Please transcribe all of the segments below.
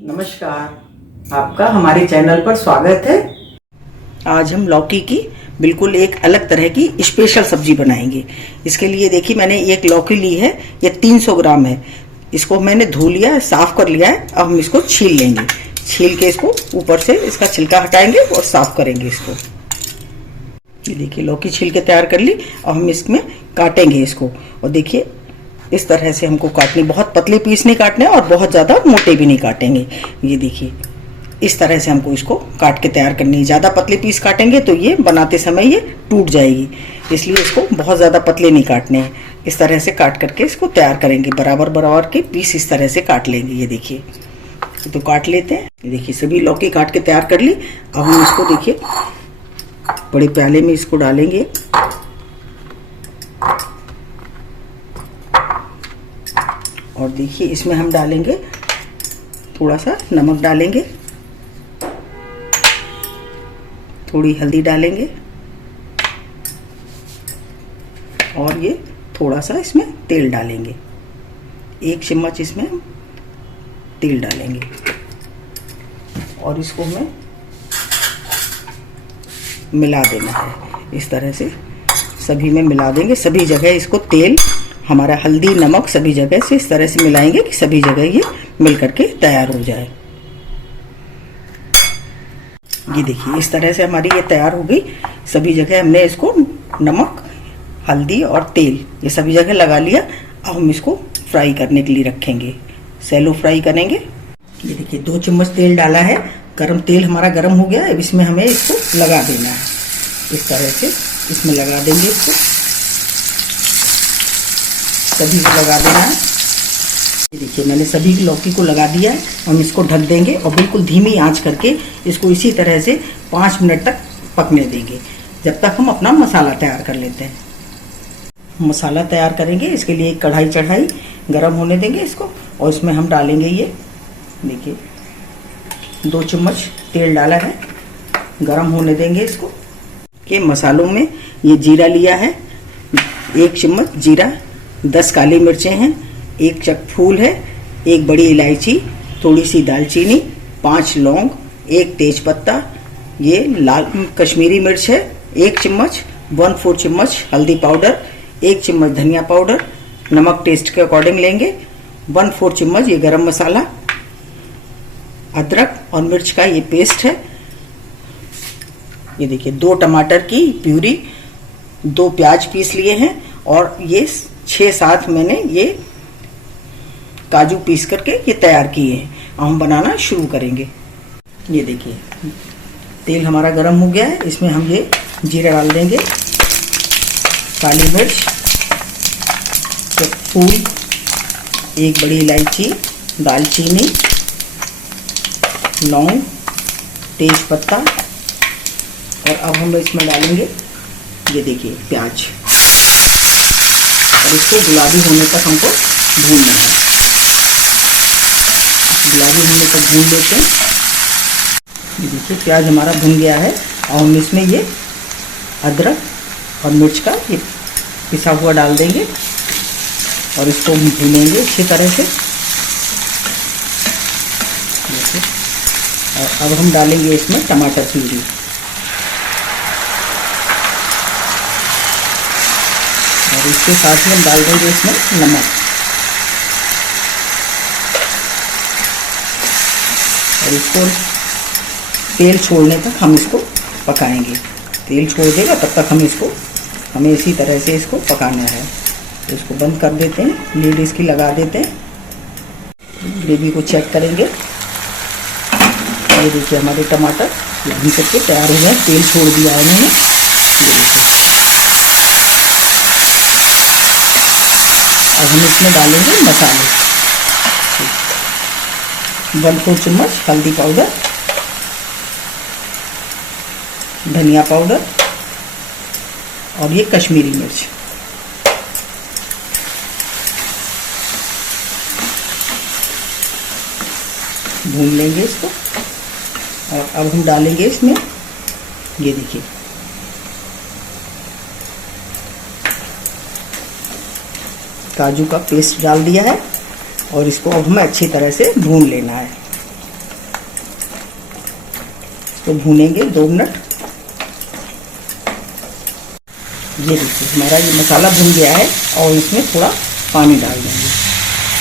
नमस्कार, आपका हमारे चैनल पर स्वागत है। आज हम लौकी की बिल्कुल एक अलग तरह की स्पेशल सब्जी बनाएंगे। इसके लिए देखिए मैंने एक लौकी ली है, ये 300 ग्राम है। इसको मैंने धो लिया है, साफ कर लिया है। अब हम इसको छील लेंगे। छील के इसको ऊपर से इसका छिलका हटाएंगे और साफ करेंगे इसको। ये देखिए लौकी छील के तैयार कर ली। अब हम इसमें काटेंगे इसको। और देखिए इस तरह से हमको काटनी, बहुत पतले पीस नहीं काटने और बहुत ज़्यादा मोटे भी नहीं काटेंगे। ये देखिए इस तरह से हमको इसको काट के तैयार करनी है। ज़्यादा पतले पीस काटेंगे तो ये बनाते समय ये टूट जाएगी, इसलिए इसको बहुत ज़्यादा पतले नहीं काटने हैं। इस तरह से काट करके इसको तैयार करेंगे। बराबर बराबर के पीस इस तरह से काट लेंगे। ये देखिए तो काट लेते हैं। ये देखिए सभी लौकी काट के तैयार कर ली। अब हम इसको देखिए बड़े प्याले में इसको डालेंगे। और देखिए इसमें हम डालेंगे थोड़ा सा नमक, डालेंगे थोड़ी हल्दी डालेंगे और ये थोड़ा सा इसमें तेल डालेंगे। 1 चम्मच इसमें हम तेल डालेंगे और इसको हमें मिला देना है। इस तरह से सभी में मिला देंगे। सभी जगह इसको तेल, हमारा हल्दी, नमक सभी जगह से इस तरह से मिलाएंगे कि सभी जगह ये मिल करके तैयार हो जाए। ये देखिए इस तरह से हमारी ये तैयार हो गई। सभी जगह हमने इसको नमक, हल्दी और तेल ये सभी जगह लगा लिया। अब हम इसको फ्राई करने के लिए रखेंगे, सैलो फ्राई करेंगे। ये देखिए 2 चम्मच तेल डाला है। गरम तेल हमारा गरम हो गया है। अब इसमें हमें इसको लगा देना है। इस तरह से इसमें लगा देंगे, इसको सभी को लगा देना है। ये देखिए मैंने सभी लौकी को लगा दिया है। हम इसको ढक देंगे और बिल्कुल धीमी आंच करके इसको इसी तरह से 5 मिनट तक पकने देंगे, जब तक हम अपना मसाला तैयार कर लेते हैं। मसाला तैयार करेंगे, इसके लिए एक कढ़ाई चढ़ाई, गरम होने देंगे इसको। और इसमें हम डालेंगे, ये देखिए 2 चम्मच तेल डाला है, गरम होने देंगे इसको। के मसालों में ये जीरा लिया है, 1 चम्मच जीरा, 10 काली मिर्चें हैं, 1 चक फूल है, 1 बड़ी इलायची, थोड़ी सी दालचीनी, 5 लौंग, 1 तेज पत्ता, ये लाल कश्मीरी मिर्च है 1 चम्मच, 1/4 चम्मच हल्दी पाउडर, 1 चम्मच धनिया पाउडर, नमक टेस्ट के अकॉर्डिंग लेंगे, 1/4 चम्मच ये गरम मसाला, अदरक और मिर्च का ये पेस्ट है। ये देखिए 2 टमाटर की प्यूरी, 2 प्याज पीस लिए हैं और ये 6-7 मैंने ये काजू पीस करके ये तैयार किए हैं। हम बनाना शुरू करेंगे। ये देखिए तेल हमारा गरम हो गया है। इसमें हम ये जीरा डाल देंगे, काली मिर्च, फूल, 1 बड़ी इलायची, दालचीनी, लौंग, तेज पत्ता। और अब हम इसमें डालेंगे ये देखिए प्याज और इसको गुलाबी होने तक हमको भूनना है। गुलाबी होने तक भून लेते हैं। ये देखिए प्याज हमारा भुन गया है। और हम इसमें ये अदरक और मिर्च का ये पिसा हुआ डाल देंगे और इसको भूनेंगे अच्छी तरह से। और अब हम डालेंगे इसमें टमाटर प्यूरी और इसके साथ ही हम डाल देंगे इसमें नमक। और इसको तेल छोड़ने तक हम इसको पकाएंगे। तेल छोड़ देगा तब तक हमें इसी तरह से इसको पकाना है। तो इसको बंद कर देते हैं, लीड इसकी लगा देते हैं। ग्रेवी को चेक करेंगे। ये देखिए हमारे टमाटर भून करके तैयार हो गए, तेल छोड़ दिया है इन्होंने। ये देखिए अब हम इसमें डालेंगे मसाले। 1/4 चम्मच हल्दी पाउडर, धनिया पाउडर और ये कश्मीरी मिर्च। भून लेंगे इसको। और अब हम डालेंगे इसमें ये देखिए काजू का पेस्ट डाल दिया है और इसको अब हमें अच्छी तरह से भून लेना है। इसको भूनेंगे 2 मिनट। ये देखिए हमारा ये मसाला भुन गया है और इसमें थोड़ा पानी डाल देंगे,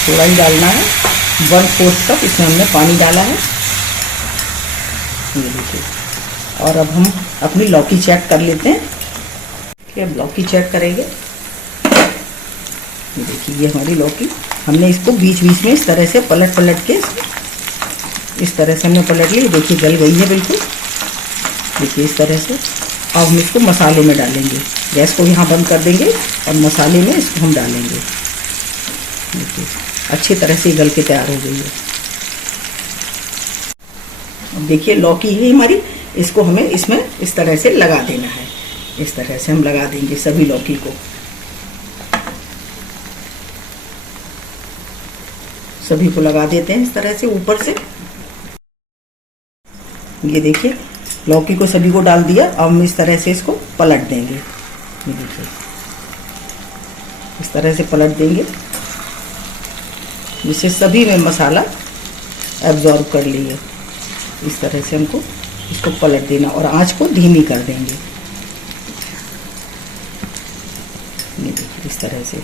थोड़ा ही डालना है, 1/4 कप इसमें हमने पानी डाला है। ये देखिए, और अब हम अपनी लौकी चेक कर लेते हैं कि अब लौकी चेक करेंगे। ये देखिए ये हमारी लौकी, हमने इसको बीच बीच में इस तरह से पलट के इस तरह से हमने पलट ली। देखिए गल गई है बिल्कुल, देखिए इस तरह से। अब हम इसको मसाले में डालेंगे, गैस को यहाँ बंद कर देंगे और मसाले में इसको हम डालेंगे। देखिए अच्छी तरह से गल के तैयार हो गई है। अब देखिए लौकी है हमारी, इसको हमें इसमें इस तरह से लगा देना है। इस तरह से हम लगा देंगे सभी लौकी को, सभी को लगा देते हैं इस तरह से ऊपर से। ये देखिए लौकी को सभी को डाल दिया। अब हम इस तरह से इसको पलट देंगे। ये देखिए इस तरह से पलट देंगे जिससे सभी में मसाला एब्जॉर्ब कर लिए। इस तरह से हमको इसको पलट देना और आंच को धीमी कर देंगे। ये देखिए इस तरह से।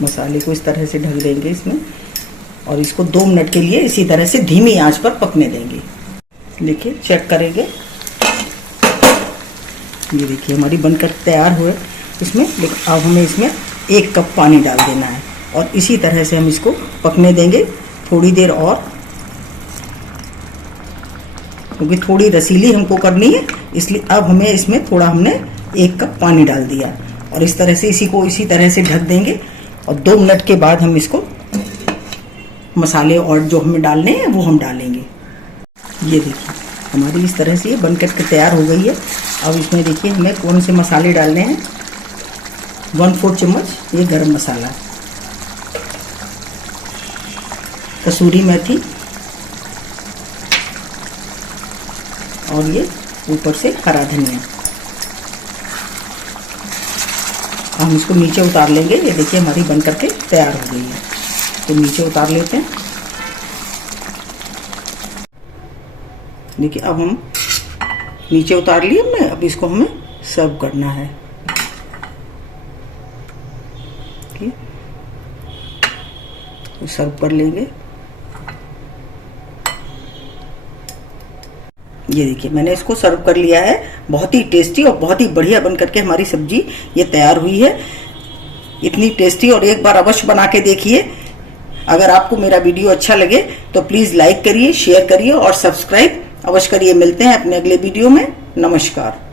मसाले को इस तरह से ढक देंगे इसमें और इसको 2 मिनट के लिए इसी तरह से धीमी आंच पर पकने देंगे। देखिए चेक करेंगे, ये देखिए हमारी बनकर तैयार हुए। इसमें अब हमें इसमें 1 कप पानी डाल देना है और इसी तरह से हम इसको पकने देंगे थोड़ी देर और, क्योंकि थोड़ी रसीली हमको करनी है, इसलिए अब हमें इसमें थोड़ा हमने 1 कप पानी डाल दिया और इस तरह से इसी को इसी तरह से ढक देंगे और 2 मिनट के बाद हम इसको मसाले और जो हमें डालने हैं वो हम डालेंगे। ये देखिए हमारी इस तरह से ये बनकर के तैयार हो गई है। अब इसमें देखिए हमें कौन से मसाले डालने हैं। 1/4 चम्मच ये गरम मसाला, कसूरी मेथी और ये ऊपर से हरा धनिया। हम इसको नीचे उतार लेंगे। ये देखिए हमारी बनकर के तैयार हो गई है, तो नीचे उतार लेते हैं। देखिए अब हम नीचे उतार लिए हमने, अब इसको हमें सर्व करना है। तो सर्व कर लेंगे। ये देखिए मैंने इसको सर्व कर लिया है। बहुत ही टेस्टी और बहुत ही बढ़िया बनकर के हमारी सब्जी ये तैयार हुई है। इतनी टेस्टी, और एक बार अवश्य बना के देखिए। अगर आपको मेरा वीडियो अच्छा लगे तो प्लीज लाइक करिए, शेयर करिए और सब्सक्राइब अवश्य करिए। मिलते हैं अपने अगले वीडियो में। नमस्कार।